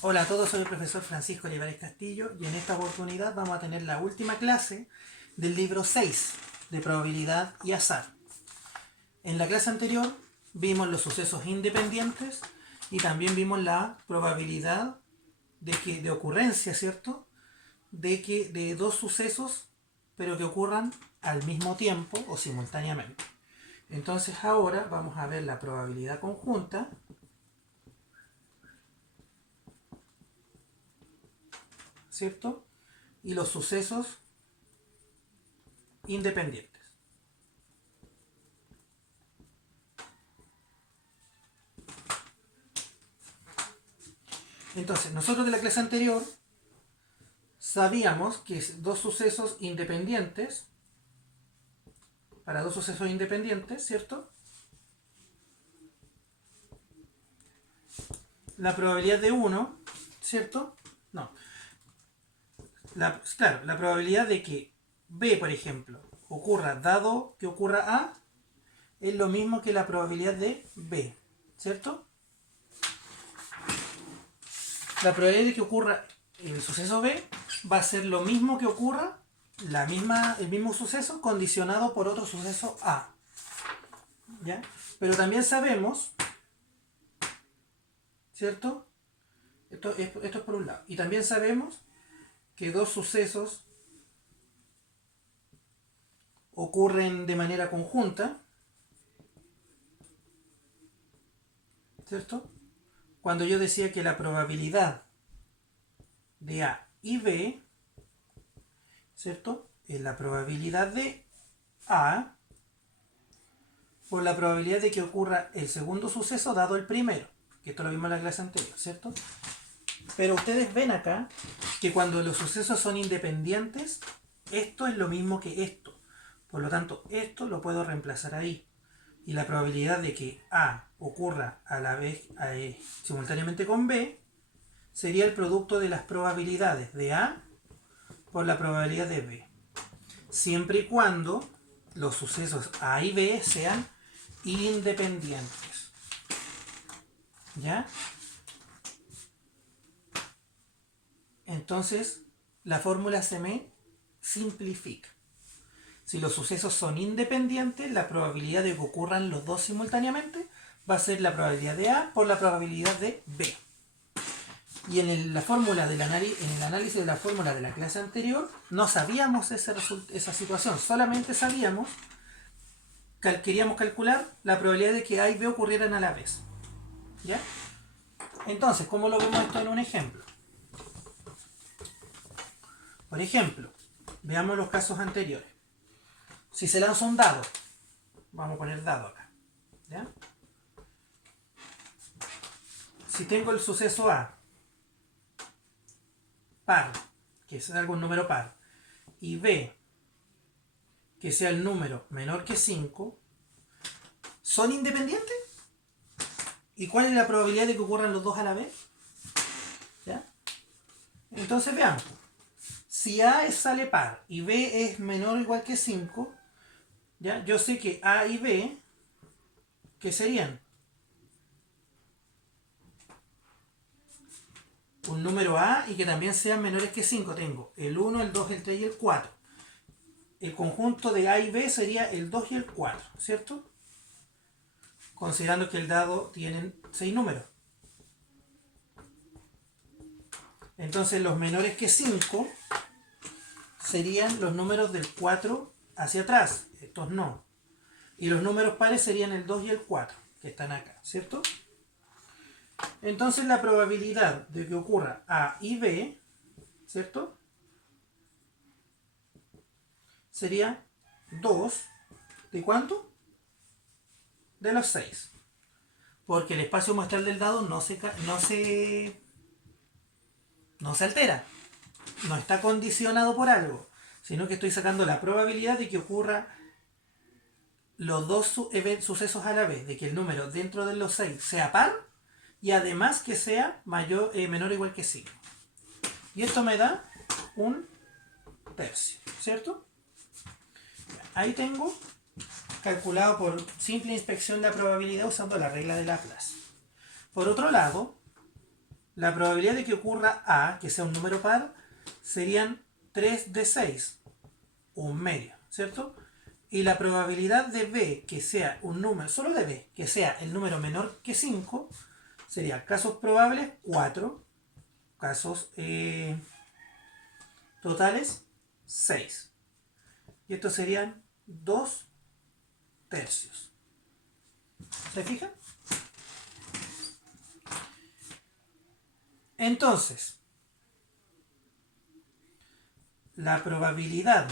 Hola a todos, soy el profesor Francisco Olivares Castillo y en esta oportunidad vamos a tener la última clase del libro 6 de probabilidad y azar. En la clase anterior vimos los sucesos independientes y también vimos la probabilidad de ocurrencia, ¿cierto? De dos sucesos pero que ocurran al mismo tiempo o simultáneamente. Entonces ahora vamos a ver la probabilidad conjunta, ¿cierto? Y los sucesos independientes. Entonces, nosotros de la clase anterior sabíamos que dos sucesos independientes, para dos sucesos independientes, ¿cierto? La probabilidad de uno, ¿cierto? No. Claro, la probabilidad de que B, por ejemplo, ocurra dado que ocurra A, es lo mismo que la probabilidad de B, ¿cierto? La probabilidad de que ocurra el suceso B va a ser lo mismo que ocurra el mismo suceso condicionado por otro suceso A. ¿Ya? Pero también sabemos, ¿cierto? Esto es por un lado. Y también sabemos que dos sucesos ocurren de manera conjunta, ¿cierto? Cuando yo decía que la probabilidad de A y B, ¿cierto? Es la probabilidad de A por la probabilidad de que ocurra el segundo suceso dado el primero. Que esto lo vimos en la clase anterior, ¿cierto? Pero ustedes ven acá que cuando los sucesos son independientes, esto es lo mismo que esto. Por lo tanto, esto lo puedo reemplazar ahí. Y la probabilidad de que A ocurra a la vez simultáneamente con B sería el producto de las probabilidades de A por la probabilidad de B. Siempre y cuando los sucesos A y B sean independientes. ¿Ya? Entonces, la fórmula se me simplifica. Si los sucesos son independientes, la probabilidad de que ocurran los dos simultáneamente va a ser la probabilidad de A por la probabilidad de B. Y en el análisis de la fórmula de la clase anterior, no sabíamos esa situación, solamente sabíamos que queríamos calcular la probabilidad de que A y B ocurrieran a la vez. ¿Ya? Entonces, ¿cómo lo vemos esto en un ejemplo? Por ejemplo, veamos los casos anteriores. Si se lanza un dado, vamos a poner dado acá, ¿ya? Si tengo el suceso A, par, que sea algún número par, y B, que sea el número menor que 5, ¿son independientes? ¿Y cuál es la probabilidad de que ocurran los dos a la vez? ¿Ya? Entonces veamos. Si A sale par y B es menor o igual que 5, ¿ya? Yo sé que A y B, ¿qué serían? Un número A y que también sean menores que 5. Tengo el 1, el 2, el 3 y el 4. El conjunto de A y B sería el 2 y el 4, ¿cierto? Considerando que el dado tiene 6 números. Entonces los menores que 5 serían los números del 4 hacia atrás. Estos no. Y los números pares serían el 2 y el 4, que están acá, ¿cierto? Entonces la probabilidad de que ocurra A y B, ¿cierto? Sería 2. ¿De cuánto? De los 6. Porque el espacio muestral del dado no se altera. No está condicionado por algo. Sino que estoy sacando la probabilidad de que ocurra los dos sucesos a la vez. De que el número dentro de los 6 sea par y además que sea menor o igual que 5. Y esto me da un tercio, ¿cierto? Ahí tengo calculado por simple inspección la probabilidad usando la regla de Laplace. Por otro lado, La probabilidad de que ocurra A, que sea un número par, serían 3 de 6, un medio, ¿cierto? Y la probabilidad de B, que sea un número, solo de B, que sea el número menor que 5, sería casos probables 4, casos totales 6. Y estos serían 2 tercios. ¿Se fijan? Entonces, la probabilidad,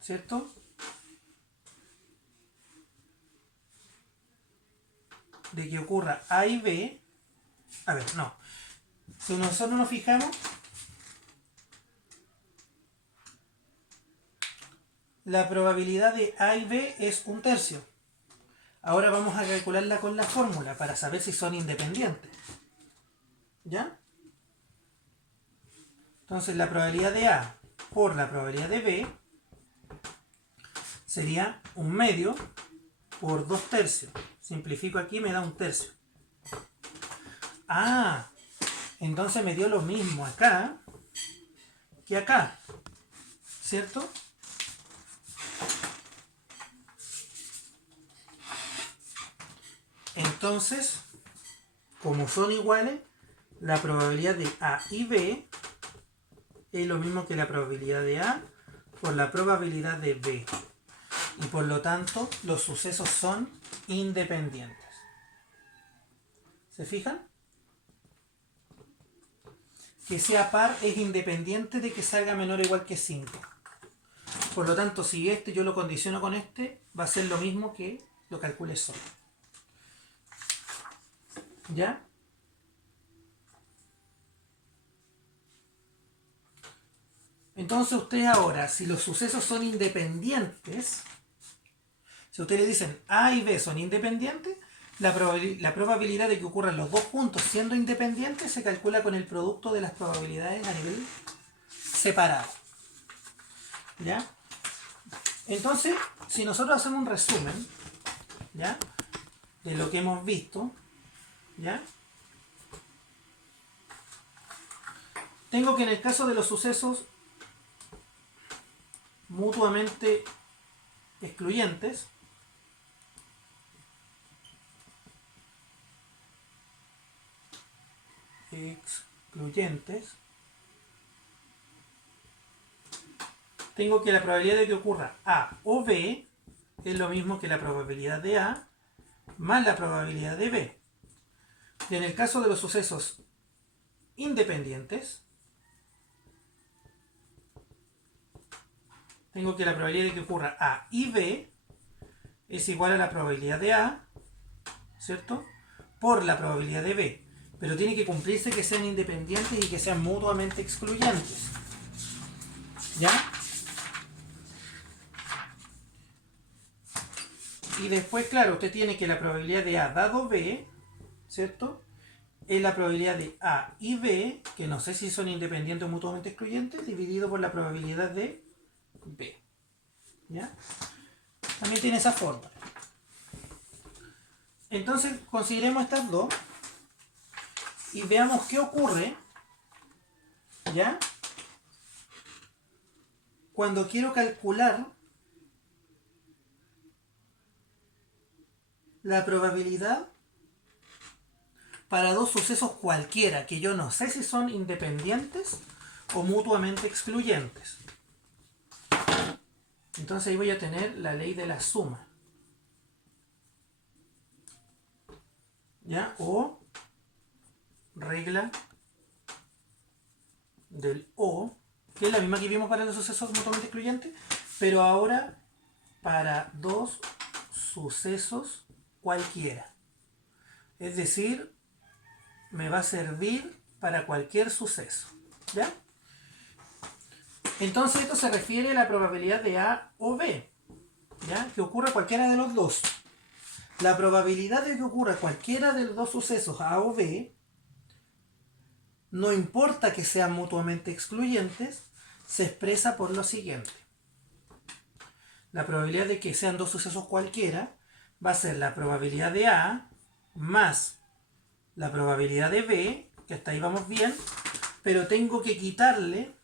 ¿cierto?, de que ocurra A y B, a ver, no, si nosotros nos fijamos, la probabilidad de A y B es un tercio. Ahora vamos a calcularla con la fórmula para saber si son independientes. ¿Ya? Entonces la probabilidad de A por la probabilidad de B sería un medio por 2 tercios. Simplifico aquí, me da un tercio. Ah, entonces me dio lo mismo acá que acá, ¿cierto? Entonces, como son iguales, la probabilidad de A y B es lo mismo que la probabilidad de A por la probabilidad de B. Y por lo tanto, los sucesos son independientes. ¿Se fijan? Que sea par es independiente de que salga menor o igual que 5. Por lo tanto, si este yo lo condiciono con este, va a ser lo mismo que lo calcule solo. ¿Ya? Entonces ustedes ahora, si los sucesos son independientes, si ustedes le dicen A y B son independientes, la probabilidad de que ocurran los dos puntos siendo independientes se calcula con el producto de las probabilidades a nivel separado. ¿Ya? Entonces, si nosotros hacemos un resumen, ¿ya?, de lo que hemos visto, ¿ya?, tengo que en el caso de los sucesos mutuamente excluyentes, tengo que la probabilidad de que ocurra A o B es lo mismo que la probabilidad de A más la probabilidad de B. Y en el caso de los sucesos independientes, tengo que la probabilidad de que ocurra A y B es igual a la probabilidad de A, ¿cierto?, por la probabilidad de B. Pero tiene que cumplirse que sean independientes y que sean mutuamente excluyentes. ¿Ya? Y después, claro, usted tiene que la probabilidad de A dado B, ¿cierto?, es la probabilidad de A y B, que no sé si son independientes o mutuamente excluyentes, dividido por la probabilidad de B. ¿Ya? También tiene esa fórmula. Entonces, consideremos estas dos y veamos qué ocurre, ¿ya?, cuando quiero calcular la probabilidad para dos sucesos cualquiera, que yo no sé si son independientes o mutuamente excluyentes. Entonces ahí voy a tener la ley de la suma. ¿Ya? O regla del O, que es la misma que vimos para los sucesos mutuamente excluyentes, pero ahora para dos sucesos cualquiera. Es decir, me va a servir para cualquier suceso. ¿Ya? Entonces esto se refiere a la probabilidad de A o B, ¿ya?, que ocurra cualquiera de los dos. La probabilidad de que ocurra cualquiera de los dos sucesos A o B, no importa que sean mutuamente excluyentes, se expresa por lo siguiente. La probabilidad de que sean dos sucesos cualquiera va a ser la probabilidad de A más la probabilidad de B, que hasta ahí vamos bien, pero tengo que quitarle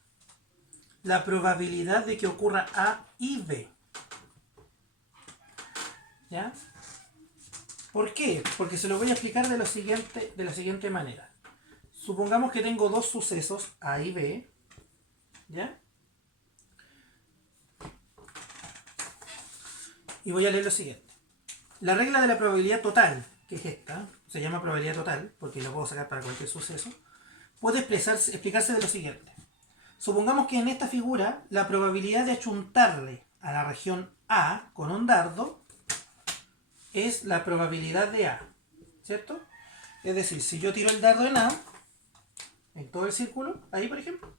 la probabilidad de que ocurra A y B. ¿Ya? ¿Por qué? Porque se lo voy a explicar de la siguiente manera. Supongamos que tengo dos sucesos, A y B, ¿ya? Y voy a leer lo siguiente. La regla de la probabilidad total, que es esta, se llama probabilidad total, porque lo puedo sacar para cualquier suceso, puede explicarse de lo siguiente. Supongamos que en esta figura la probabilidad de achuntarle a la región A con un dardo es la probabilidad de A, ¿cierto? Es decir, si yo tiro el dardo en A, en todo el círculo, ahí por ejemplo,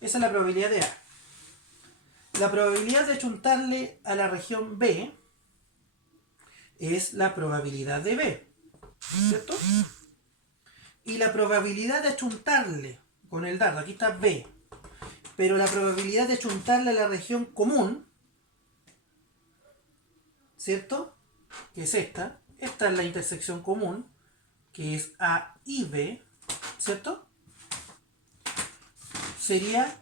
esa es la probabilidad de A. La probabilidad de achuntarle a la región B es la probabilidad de B, ¿cierto? Y la probabilidad de achuntarle con el dardo, aquí está B, pero la probabilidad de achuntarle a la región común, ¿cierto? Que es esta es la intersección común, que es A y B, ¿cierto? Sería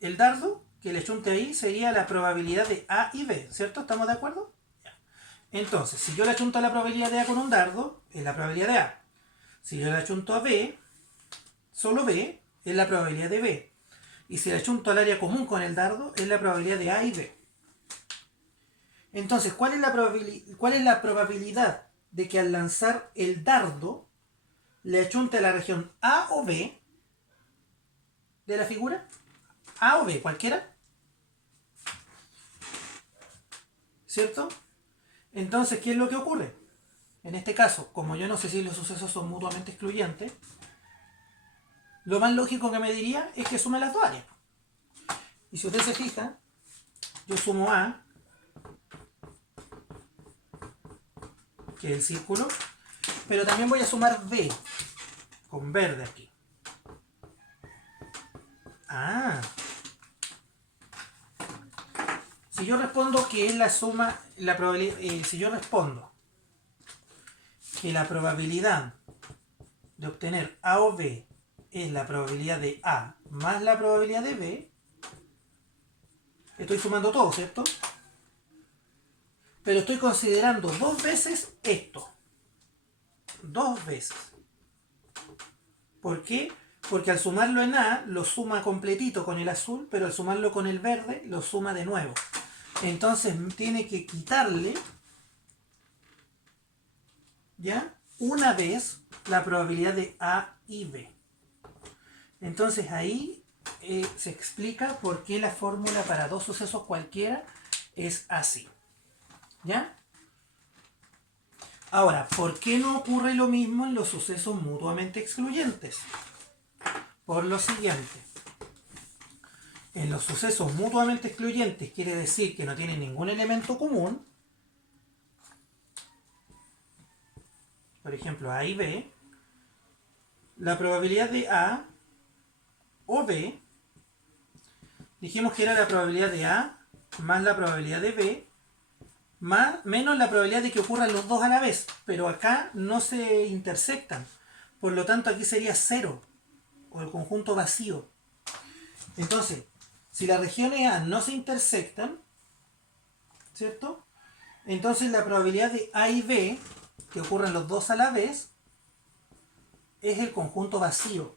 el dardo que le achunte ahí, sería la probabilidad de A y B, ¿cierto? ¿Estamos de acuerdo? Entonces, si yo le achunto a la probabilidad de A con un dardo, es la probabilidad de A. Si yo le achunto a B, solo B, es la probabilidad de B. Y si le achunto al área común con el dardo, es la probabilidad de A y B. Entonces, ¿cuál es la probabilidad de que al lanzar el dardo le achunte a la región A o B de la figura? A o B, cualquiera. ¿Cierto? Entonces, ¿qué es lo que ocurre? En este caso, como yo no sé si los sucesos son mutuamente excluyentes, lo más lógico que me diría es que sume las dos áreas. Y si usted se fija, yo sumo A, que es el círculo, pero también voy a sumar B, con verde aquí. Ah. Si yo respondo que es la suma, la probabilidad, si yo respondo que la probabilidad de obtener A o B es la probabilidad de A más la probabilidad de B, estoy sumando todo, ¿cierto? Pero estoy considerando dos veces esto. Dos veces. ¿Por qué? Porque al sumarlo en A, lo suma completito con el azul, pero al sumarlo con el verde, lo suma de nuevo. Entonces tiene que quitarle, ¿ya? Una vez la probabilidad de A y B. Entonces ahí se explica por qué la fórmula para dos sucesos cualquiera es así. ¿Ya? Ahora, ¿por qué no ocurre lo mismo en los sucesos mutuamente excluyentes? Por lo siguiente. En los sucesos mutuamente excluyentes quiere decir que no tienen ningún elemento común. Por ejemplo, A y B. La probabilidad de A o B, dijimos que era la probabilidad de A más la probabilidad de B, menos la probabilidad de que ocurran los dos a la vez, pero acá no se intersectan, por lo tanto aquí sería 0, o el conjunto vacío. Entonces, si las regiones A no se intersectan, ¿cierto? Entonces la probabilidad de A y B, que ocurran los dos a la vez, es el conjunto vacío.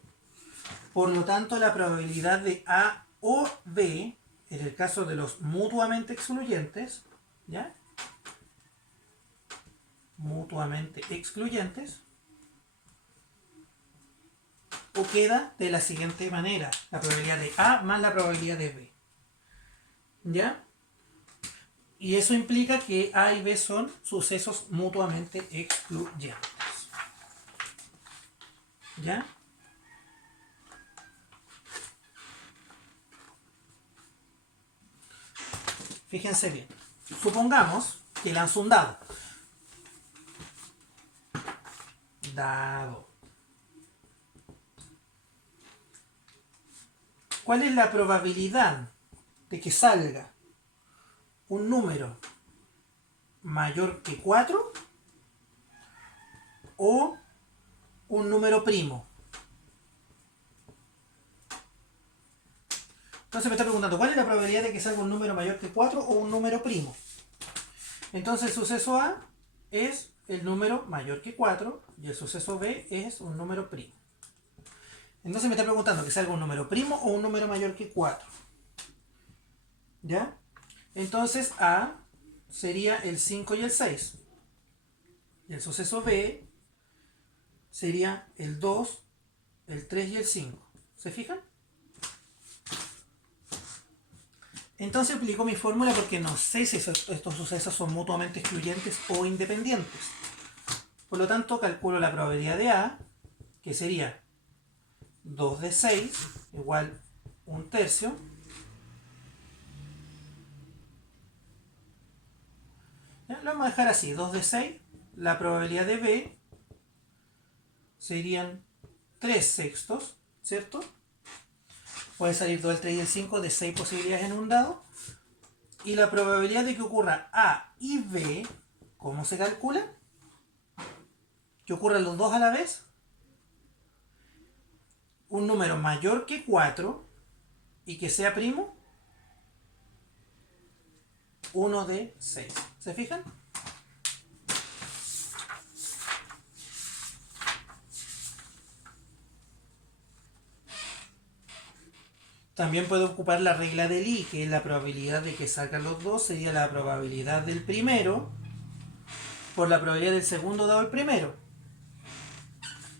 Por lo tanto, la probabilidad de A o B, en el caso de los mutuamente excluyentes, ¿ya? Mutuamente excluyentes, o queda de la siguiente manera: la probabilidad de A más la probabilidad de B. ¿Ya? Y eso implica que A y B son sucesos mutuamente excluyentes. ¿Ya? Fíjense bien. Supongamos que lanzo un dado. Dado. ¿Cuál es la probabilidad de que salga un número mayor que 4 o un número primo. Entonces me está preguntando, ¿cuál es la probabilidad de que salga un número mayor que 4 o un número primo? Entonces el suceso A es el número mayor que 4 y el suceso B es un número primo. Entonces me está preguntando que salga un número primo o un número mayor que 4. ¿Ya? Entonces A sería el 5 y el 6. Y el suceso B sería el 2, el 3 y el 5. ¿Se fijan? Entonces aplico mi fórmula porque no sé si estos sucesos son mutuamente excluyentes o independientes. Por lo tanto, calculo la probabilidad de A, que sería 2 de 6 igual 1/3. ¿Ya? Lo vamos a dejar así, 2 de 6. La probabilidad de B serían 3 sextos, ¿cierto? Puede salir 2, el 3 y el 5 de 6 posibilidades en un dado. Y la probabilidad de que ocurra A y B, ¿cómo se calcula? Que ocurran los dos a la vez. Un número mayor que 4 y que sea primo, 1 de 6. ¿Se fijan? También puedo ocupar la regla de Lie, que es la probabilidad de que salgan los dos, sería la probabilidad del primero por la probabilidad del segundo dado el primero.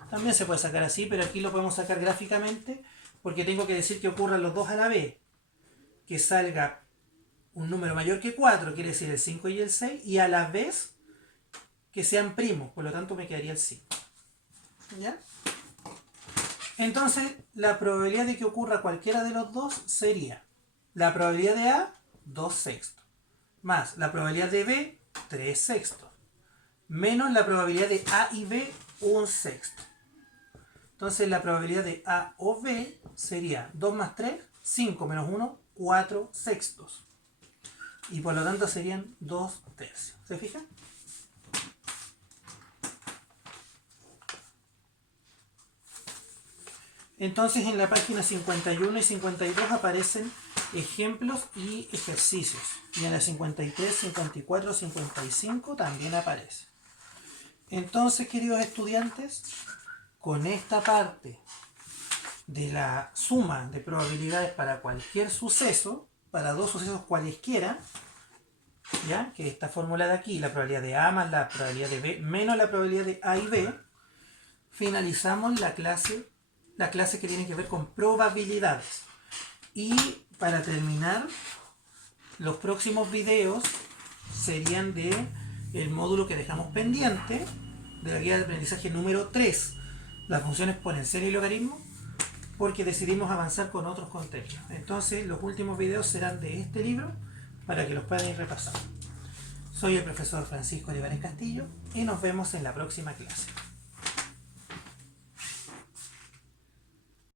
También se puede sacar así, pero aquí lo podemos sacar gráficamente porque tengo que decir que ocurran los dos a la vez. Que salga un número mayor que 4, quiere decir el 5 y el 6, y a la vez que sean primos, por lo tanto me quedaría el 5. ¿Ya? Entonces, la probabilidad de que ocurra cualquiera de los dos sería la probabilidad de A, 2 sextos, más la probabilidad de B, 3 sextos, menos la probabilidad de A y B, 1 sexto. Entonces, la probabilidad de A o B sería 2 más 3, 5 menos 1, 4 sextos. Y por lo tanto serían 2 tercios. ¿Se fijan? Entonces en la página 51 y 52 aparecen ejemplos y ejercicios. Y en la 53, 54, 55 también aparece. Entonces, queridos estudiantes, con esta parte de la suma de probabilidades para cualquier suceso, para dos sucesos cualesquiera, ¿ya? Que esta fórmula de aquí, la probabilidad de A más la probabilidad de B menos la probabilidad de A y B, finalizamos la clase que tiene que ver con probabilidades. Y para terminar, los próximos videos serían de el módulo que dejamos pendiente de la guía de aprendizaje número 3, la función exponencial y logaritmo, porque decidimos avanzar con otros contenidos. Entonces los últimos videos serán de este libro para que los puedan ir repasando. Soy el profesor Francisco Olivares Castillo y nos vemos en la próxima clase.